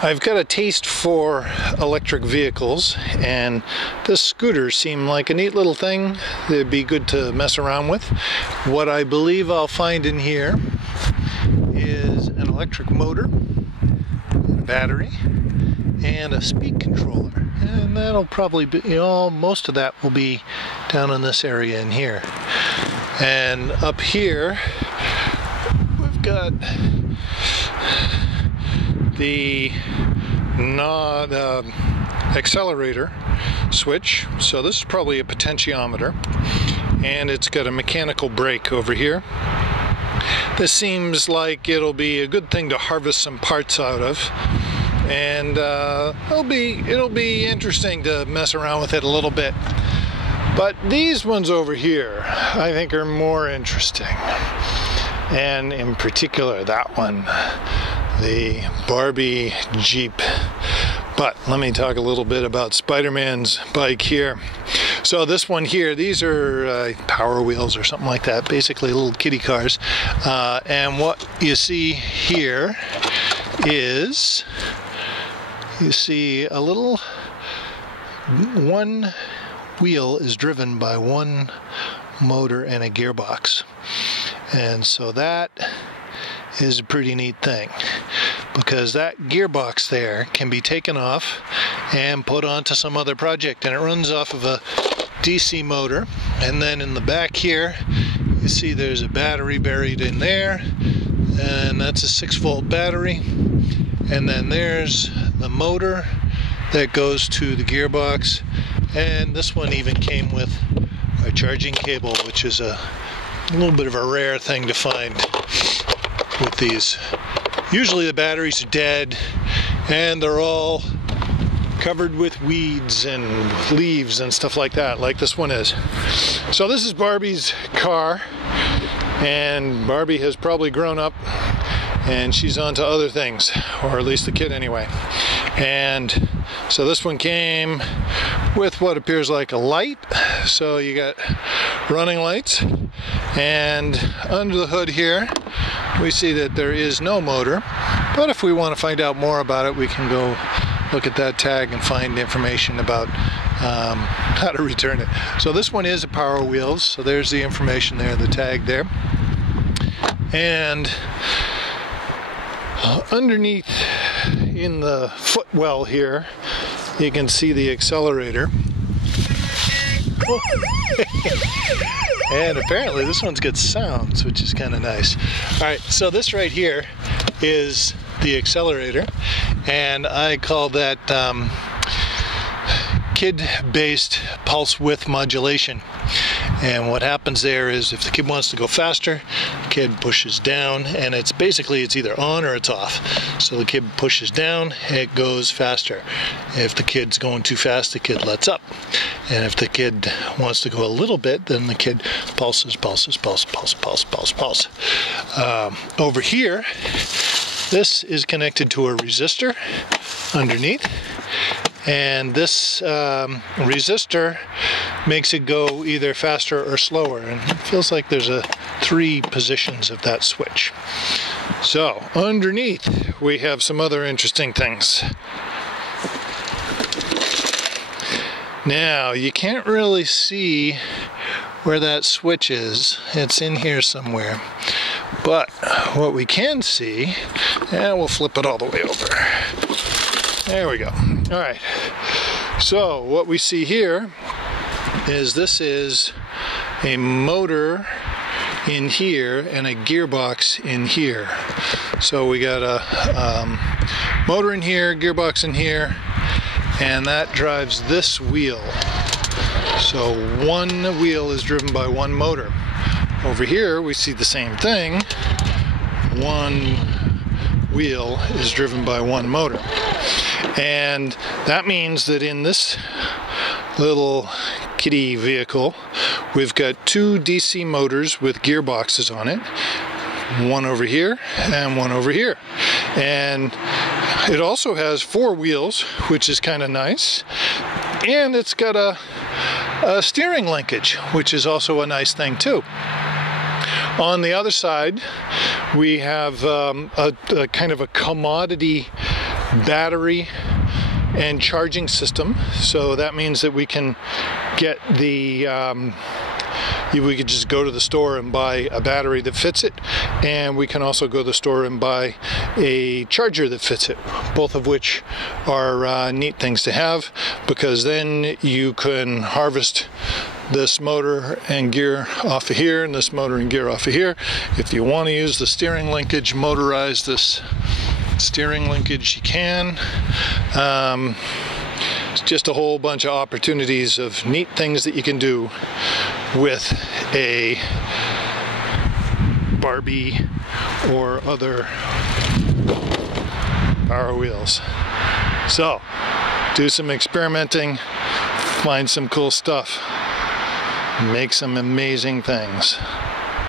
I've got a taste for electric vehicles, and this scooter seemed like a neat little thing that'd be good to mess around with. What I believe I'll find in here is an electric motor, a battery, and a speed controller. And that'll probably be, most of that will be down in this area in here. And up here, we've got the accelerator switch. So this is probably a potentiometer, and it's got a mechanical brake over here. This seems like it'll be a good thing to harvest some parts out of, and it'll be interesting to mess around with it a little bit. But these ones over here I think are more interesting, and in particular that one, the Barbie Jeep. But let me talk a little bit about Spider-Man's bike here. So this one here, these are Power Wheels or something like that, basically little kiddie cars. And what you see here is, you see a little, one wheel is driven by one motor and a gearbox. And so that is a pretty neat thing, because that gearbox there can be taken off and put onto some other project, and it runs off of a DC motor. And then in the back here you see there's a battery buried in there, and that's a 6-volt battery. And then there's the motor that goes to the gearbox, and this one even came with a charging cable, which is a little bit of a rare thing to find with these. Usually the batteries are dead and they're all covered with weeds and leaves and stuff like that, like this one is. So this is Barbie's car, and Barbie has probably grown up and she's on to other things, or at least the kid anyway. And so this one came with what appears like a light. So you got running lights, and under the hood here we see that there is no motor. But if we want to find out more about it, we can go look at that tag and find information about how to return it. So this one is a Power Wheels, so there's the information there, the tag there. And underneath in the footwell here, you can see the accelerator. And apparently this one's got sounds, which is kind of nice. Alright, so this right here is the accelerator, and I call that kid-based pulse width modulation. And what happens there is, if the kid wants to go faster, the kid pushes down, and it's either on or it's off. So the kid pushes down, it goes faster. If the kid's going too fast, the kid lets up. And if the kid wants to go a little bit, then the kid pulses, pulse. Over here, this is connected to a resistor underneath. And this resistor makes it go either faster or slower, and it feels like there's 3 positions of that switch. So underneath we have some other interesting things. Now you can't really see where that switch is, it's in here somewhere, but what we can see, and we'll flip it all the way over. There we go. All right, so what we see here is this is a motor in here and a gearbox in here. So we got a motor in here, gearbox in here, and that drives this wheel. So one wheel is driven by one motor. Over here we see the same thing. One wheel is driven by one motor. And that means that in this little kiddie vehicle, we've got 2 DC motors with gearboxes on it. One over here and one over here. And it also has 4 wheels, which is kind of nice. And it's got a steering linkage, which is also a nice thing too. On the other side, we have a kind of a commodity battery and charging system. So that means that we can get the we could just go to the store and buy a battery that fits it, and we can also go to the store and buy a charger that fits it, both of which are neat things to have, because then you can harvest this motor and gear off of here and this motor and gear off of here. If you want to use the steering linkage, motorize this steering linkage, you can. It's just a whole bunch of opportunities of neat things that you can do with a Barbie or other Power Wheels. So, do some experimenting, find some cool stuff, make some amazing things.